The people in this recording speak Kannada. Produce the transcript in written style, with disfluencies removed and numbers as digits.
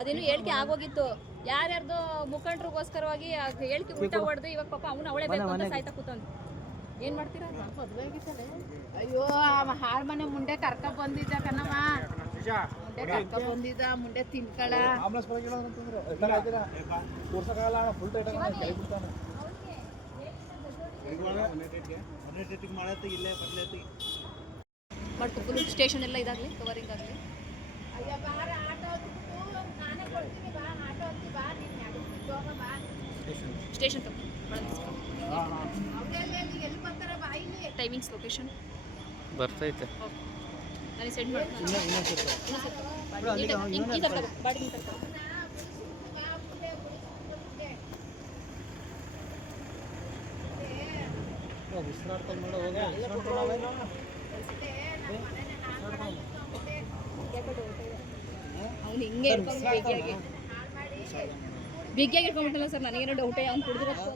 ಅದೇನು ಹೇಳಿಕೆ ಆಗೋಗಿತ್ತು. ಯಾರ್ಯಾರ್ದೋ ಮುಖಂಡರಿಗೋಸ್ಕರವಾಗಿ ಹೇಳಿಕೆ ಉಲ್ಟಾ ಹೊಡೆದು ಇವಾಗ ಪಾಪ ಅವನು ಅವಳೇ ಬೇಕು ಅಂತ ಸಾಯ್ತಾ ಕೂತಂದು ಏನ್ ಮಾಡ್ತೀರಾ? ಅಯ್ಯೋ ಹಾಳ್ ಮನೆ ಮುಂಡೆ ಕರ್ಕ ಬಂದಿದ್ದ ಕಣವ, ಮುಂಡೆ ಕರ್ಕ ಬಂದಿದ್ದ, ಮುಂಡೆ ತಿನ್ಕಳ. ಮಾಡ್ಕೊಂಡು ಸ್ಟೇಷನ್ ಎಲ್ಲ ಇದಾಗಲಿ ಕವರಿಂಗ್ ಆಗಲಿ. ಸ್ಟೇಷನ್ ಟೈಮಿಂಗ್ಸ್ ಲೊಕೇಶನ್ ಬರ್ತೈತೆ. ನನಗೆ ಸೆಂಡ್ ಮಾಡ್ತೀನಿ. ಅವ್ನು ಹಿಂಗೆ ಇಟ್ಕೊಂಡು ಬಿಗಿಯಾಗಿ ಇಟ್ಕೊಂಡ್ಬಿಟ್ಟಲ್ಲ ಸರ್, ನನಗೇನೋ ಡೌಟೇ ಅವ್ನು ಕುಡಿದಿರೋದು.